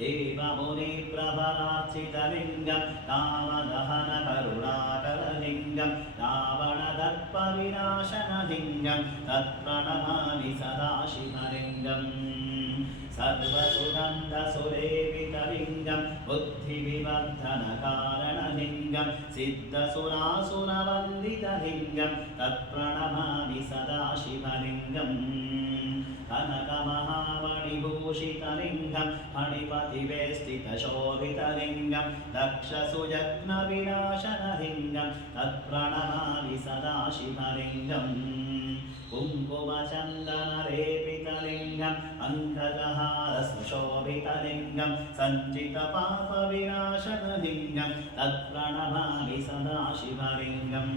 देवमुनिप्रभरार्चितलिङ्गं कामदहनकरुणाकरलिङ्गं रावणदर्पविनाशनलिङ्गं तत्प्रणमामि सदा शिवलिङ्गम् सर्वसुगन्धसुलेपितलिङ्गं बुद्धिविवर्धनकारणलिङ्गं सिद्धसुरासुरवन्दितलिङ्गं तत्प्रणमामि सदा शिवलिङ्गम् कनकमहामणिभूषितलिङ्गं फणिपतिवेष्टितशोभितलिङ्गं दक्षसुजग्नविनाशनलिङ्गं तत्प्रणमामि सदा शिवलिङ्गम् कुङ्कुमचन्दनलेपितलिङ्गं अङ्कजहारसुशोभितलिङ्गं सञ्चितपापविनाशनलिङ्गं तत्प्रणमामि सदा शिवलिङ्गम्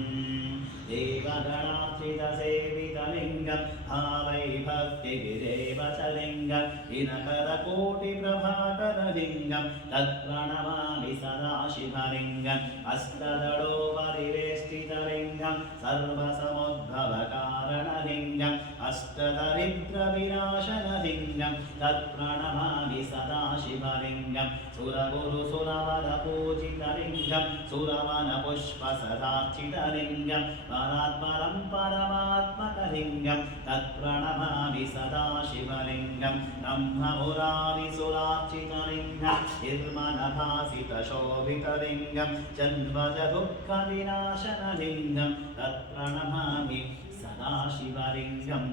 देवगणार्चितसेवितलिङ्गं भावैभक्तिभिरेव च लिङ्गं दिनकरकोटिप्रभाकरलिङ्गं तत्प्रणमामि सदा शिवलिङ्गम् अष्टदलो परिवेष्टितलिङ्गं सर्वसमुद्भवकारणलिङ्गम् अष्टदरिद्रविनाशनलिङ्गं तत्प्रणमामि सदा शिवलिङ्गं सुरगुरुसुरवरपूजितलिङ्गं सुरवनपुष्पसदार्चितलिङ्गं परात्परं परमात्मकलिङ्गं तत्प्रणमामि सदा शिवलिङ्गं ब्रह्ममुरारिसुरार्चितलिङ्गं निर्मलभासितशोभितलिङ्गं जन्मजदुःखविनाशनलिङ्गं तत्प्रणमामि सदा शिवलिङ्गम्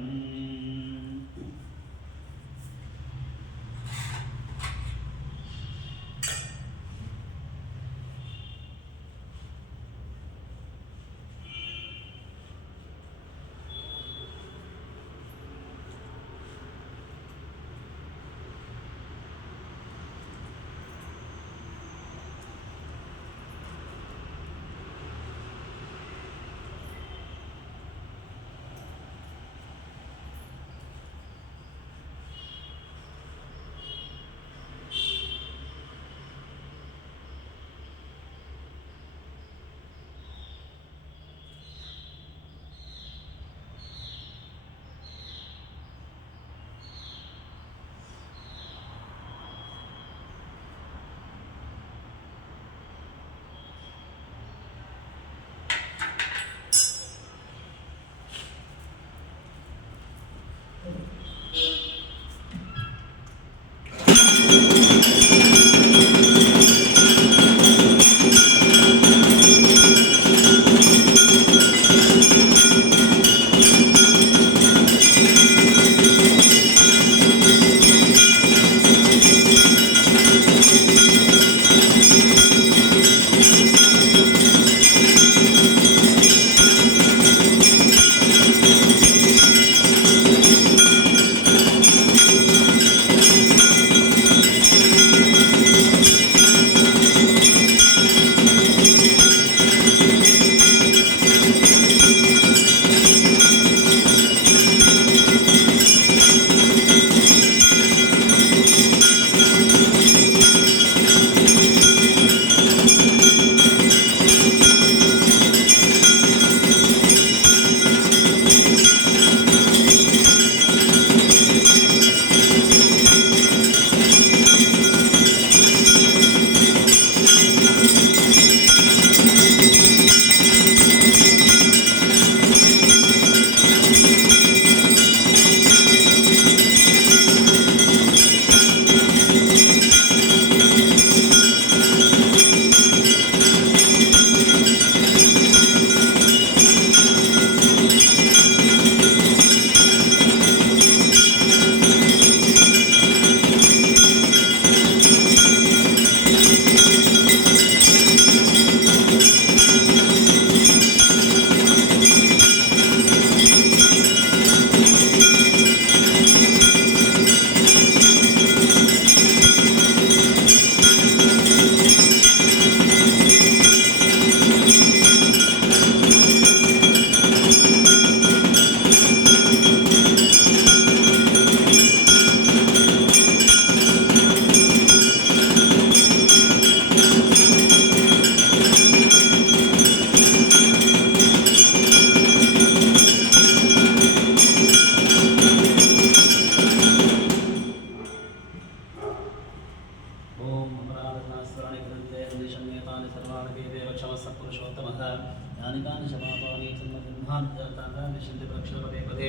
भवानी जन्मजन्मान्तरान् निश्चिन्ते प्रक्षरपदे पदे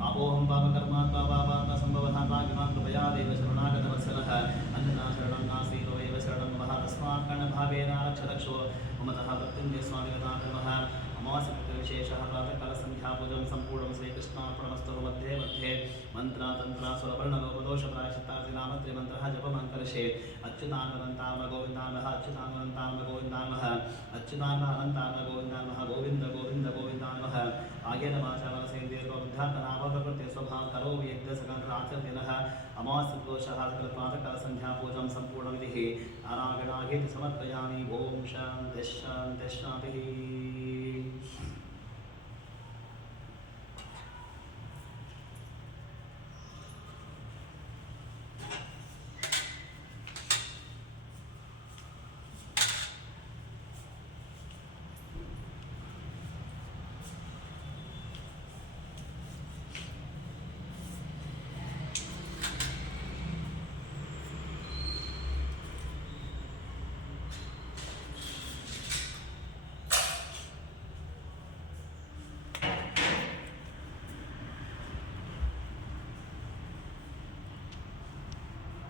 पापोऽहं पापकर्मात्मा पापात्मा सम्भवः पाकिमां कृपया देव शरणागतवत्सलः अन्यथा शरणं नास्ति त्वमेव शरणं मम तस्मात् कर्णभावेन रक्षरक्षो ममतः मृत्युञ्जय स्वामिगता नमः अमावास्यविशेषः प्रातःकालसन्ध्यापूजं सम्पूर्णं श्रीकृष्णार्पणमस्तु मध्ये मध्ये मन्त्रातन्त्रासुरवर्णलोपदोषप्रायश्चित्तादिनामत्रिमन्त्रः जपमङ्कर्षे अच्युतानन्ताम गोविन्दामः अच्युतानन्ताम गोविन्दामः अच्युतानन्ताम गोविन्दामः गोविन्द गोविन्द गोविन्दामः आगेन वाचावसेन्द्रियर्बुद्धात्मनामप्रकृत्य स्वभाव करोमि यज्ञसकलराचर्यनः अमावास्यदोषः सकलप्रातःकालसन्ध्यापूजं सम्पूर्णविधिः नारायणागेति समर्पयामि। ओम शान्तिः शान्तिः शान्तिः।